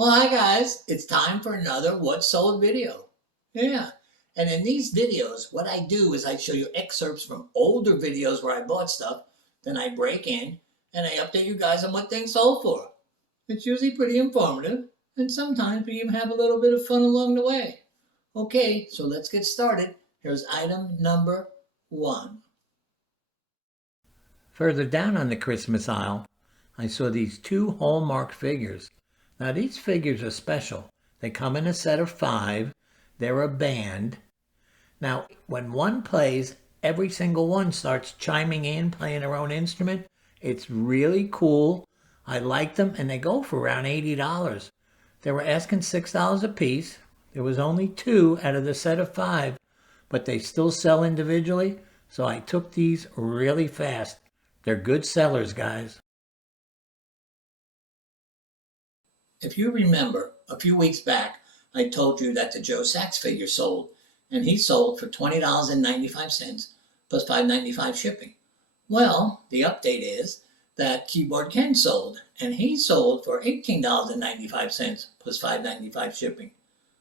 Well, hi guys, it's time for another What Sold video. Yeah, and in these videos, what I do is I show you excerpts from older videos where I bought stuff, then I break in and I update you guys on what things sold for. It's usually pretty informative, and sometimes we even have a little bit of fun along the way. Okay, so let's get started. Here's item number one. Further down on the Christmas aisle, I saw these two Hallmark figures. Now these figures are special. They come in a set of 5. They're a band. Now when one plays, every single one starts chiming in, playing their own instrument. It's really cool. I like them, and they go for around $80. They were asking $6 a piece. There was only 2 out of the set of 5, but they still sell individually, so I took these really fast. They're good sellers, guys. If you remember, a few weeks back, I told you that the Joe Sachs figure sold, and he sold for $20.95 plus $5.95 shipping. Well, the update is that Keyboard Ken sold, and he sold for $18.95 plus $5.95 shipping.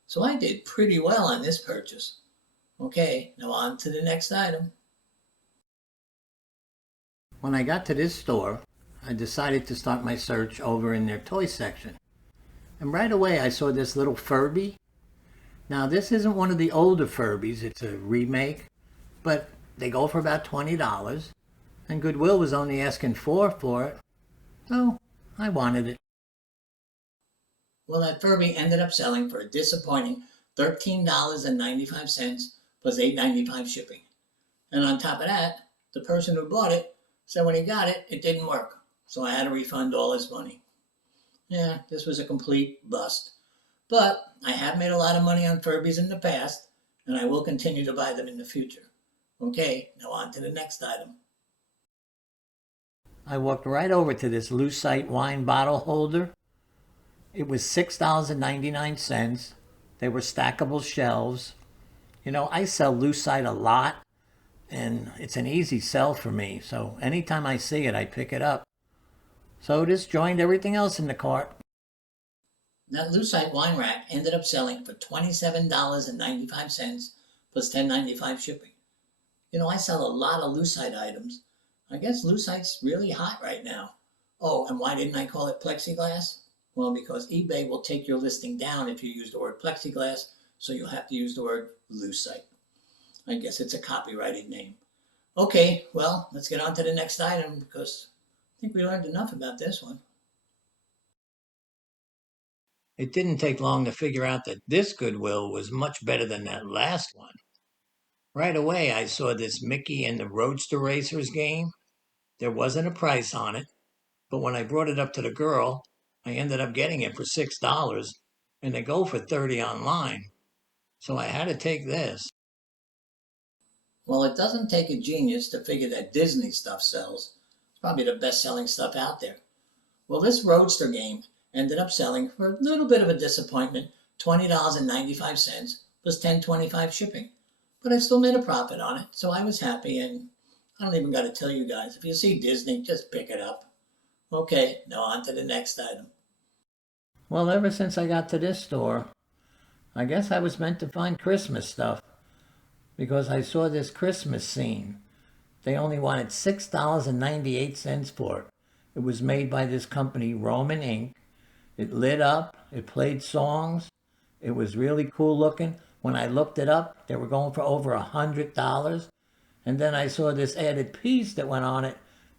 So I did pretty well on this purchase. Okay, now on to the next item. When I got to this store, I decided to start my search over in their toy section. And right away I saw this little Furby. Now this isn't one of the older Furbies, it's a remake, but they go for about $20, and Goodwill was only asking $4 for it, so I wanted it. Well, that Furby ended up selling for a disappointing $13.95 plus $8.95 shipping. And on top of that, the person who bought it said when he got it, it didn't work. So I had to refund all his money. Yeah, this was a complete bust. But I have made a lot of money on Furbies in the past, and I will continue to buy them in the future. Okay, now on to the next item. I walked right over to this Lucite wine bottle holder. It was $6.99. They were stackable shelves. You know, I sell Lucite a lot, and it's an easy sell for me. So anytime I see it, I pick it up. So this joined everything else in the cart. That Lucite wine rack ended up selling for $27.95 plus $10.95 shipping. You know, I sell a lot of Lucite items. I guess Lucite's really hot right now. Oh, and why didn't I call it plexiglass? Well, because eBay will take your listing down if you use the word plexiglass, so you'll have to use the word Lucite. I guess it's a copyrighted name. Okay, well, let's get on to the next item because I think we learned enough about this one. It didn't take long to figure out that this Goodwill was much better than that last one. Right away, I saw this Mickey and the Roadster Racers game. There wasn't a price on it, but when I brought it up to the girl, I ended up getting it for $6, and they go for $30 online. So I had to take this. Well, it doesn't take a genius to figure that Disney stuff sells. It's probably the best-selling stuff out there. Well, this Roadster game ended up selling for a little bit of a disappointment, $20.95 plus $10.25 shipping. But I still made a profit on it, so I was happy, and I don't even got to tell you guys. If you see Disney, just pick it up. Okay, now on to the next item. Well, ever since I got to this store, I guess I was meant to find Christmas stuff because I saw this Christmas scene. They only wanted $6.98 for it. It was made by this company, Roman Inc. It lit up, it played songs, it was really cool looking. When I looked it up, they were going for over $100. And then I saw this added piece that went on it.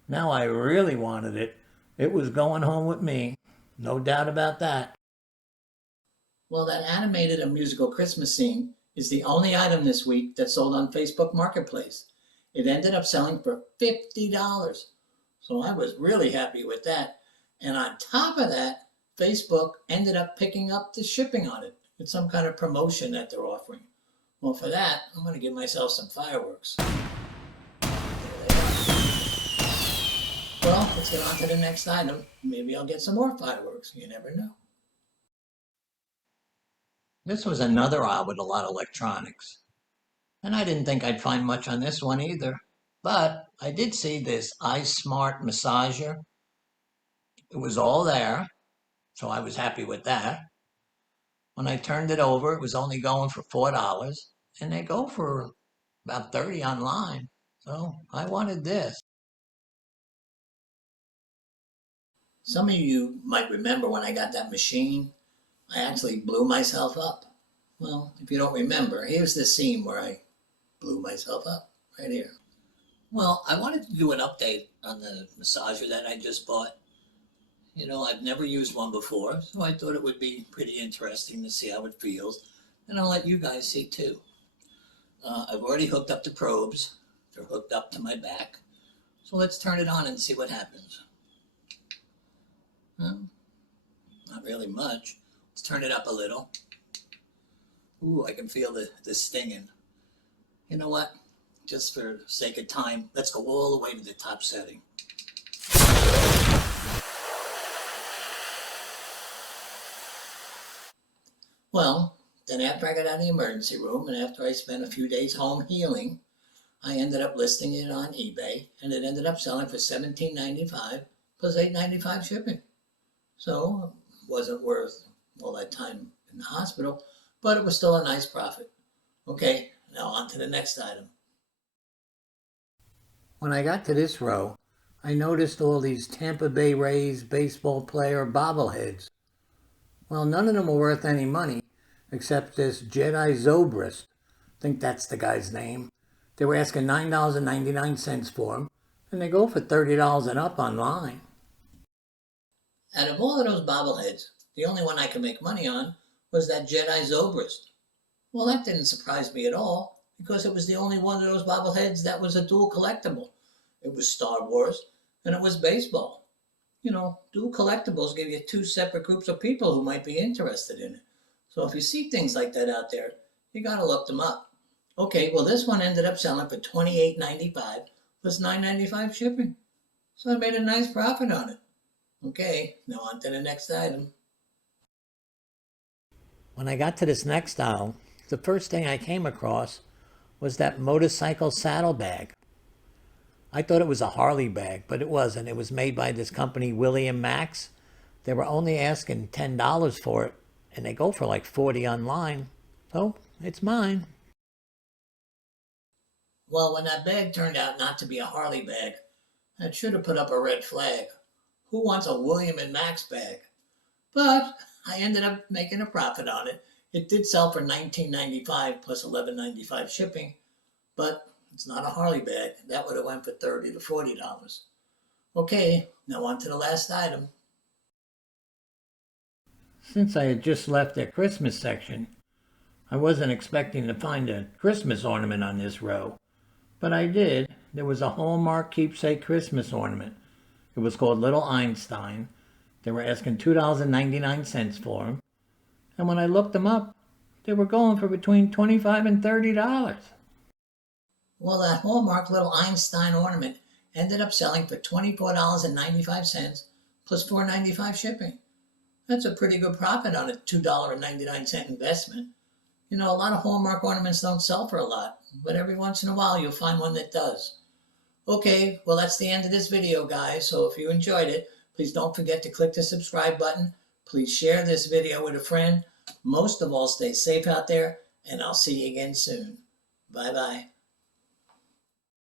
Now I really wanted it. It was going home with me. No doubt about that. Well, that animated and musical Christmas scene is the only item this week that sold on Facebook Marketplace. It ended up selling for $50. So I was really happy with that. And on top of that, Facebook ended up picking up the shipping on it. It's some kind of promotion that they're offering. Well, for that, I'm going to give myself some fireworks. Well, let's get on to the next item. Maybe I'll get some more fireworks. You never know. This was another aisle with a lot of electronics. And I didn't think I'd find much on this one either. But I did see this iSmart massager. It was all there. so I was happy with that. When I turned it over, it was only going for $4, and they go for about 30 online. So I wanted this. Some of you might remember when I got that machine, I actually blew myself up. Well, if you don't remember, here's the scene where I blew myself up, right here. Well, I wanted to do an update on the massager that I just bought. You know, I've never used one before, so I thought it would be pretty interesting to see how it feels. And I'll let you guys see too. I've already hooked up the probes. They're hooked up to my back. So let's turn it on and see what happens. Well, not really much. Let's turn it up a little. Ooh, I can feel the stinging. You know what? Just for sake of time, let's go all the way to the top setting. Well, then after I got out of the emergency room and after I spent a few days home healing, I ended up listing it on eBay and it ended up selling for $17.95 plus $8.95 shipping. So it wasn't worth all that time in the hospital, but it was still a nice profit. Okay, now on to the next item. When I got to this row, I noticed all these Tampa Bay Rays baseball player bobbleheads. Well, none of them were worth any money, except this Jedi Zobrist. I think that's the guy's name. They were asking $9.99 for them, and they go for $30 and up online. Out of all of those bobbleheads, the only one I could make money on was that Jedi Zobrist. Well, that didn't surprise me at all, because it was the only one of those bobbleheads that was a dual collectible. It was Star Wars, and it was baseball. You know, dual collectibles give you two separate groups of people who might be interested in it. So if you see things like that out there, you gotta look them up. Okay, well this one ended up selling for $28.95 plus $9.95 shipping. So I made a nice profit on it. Okay, now on to the next item. When I got to this next aisle, the first thing I came across was that motorcycle saddlebag. I thought it was a Harley bag, but it wasn't. It was made by this company, William Max. They were only asking $10 for it, and they go for like $40 online. So it's mine. Well, when that bag turned out not to be a Harley bag, that should have put up a red flag. Who wants a William and Max bag? But I ended up making a profit on it. It did sell for $19.95 plus $11.95 shipping, but it's not a Harley bag. That would have went for $30 to $40. Okay, now on to the last item. Since I had just left their Christmas section, I wasn't expecting to find a Christmas ornament on this row, but I did. There was a Hallmark keepsake Christmas ornament. It was called Little Einstein. They were asking $2.99 for them. And when I looked them up, they were going for between $25 and $30. Well, that Hallmark Little Einstein ornament ended up selling for $24.95 plus $4.95 shipping. That's a pretty good profit on a $2.99 investment. You know, a lot of Hallmark ornaments don't sell for a lot, but every once in a while you'll find one that does. Okay, well that's the end of this video, guys. So if you enjoyed it, please don't forget to click the subscribe button. Please share this video with a friend. Most of all, stay safe out there, and I'll see you again soon. Bye-bye.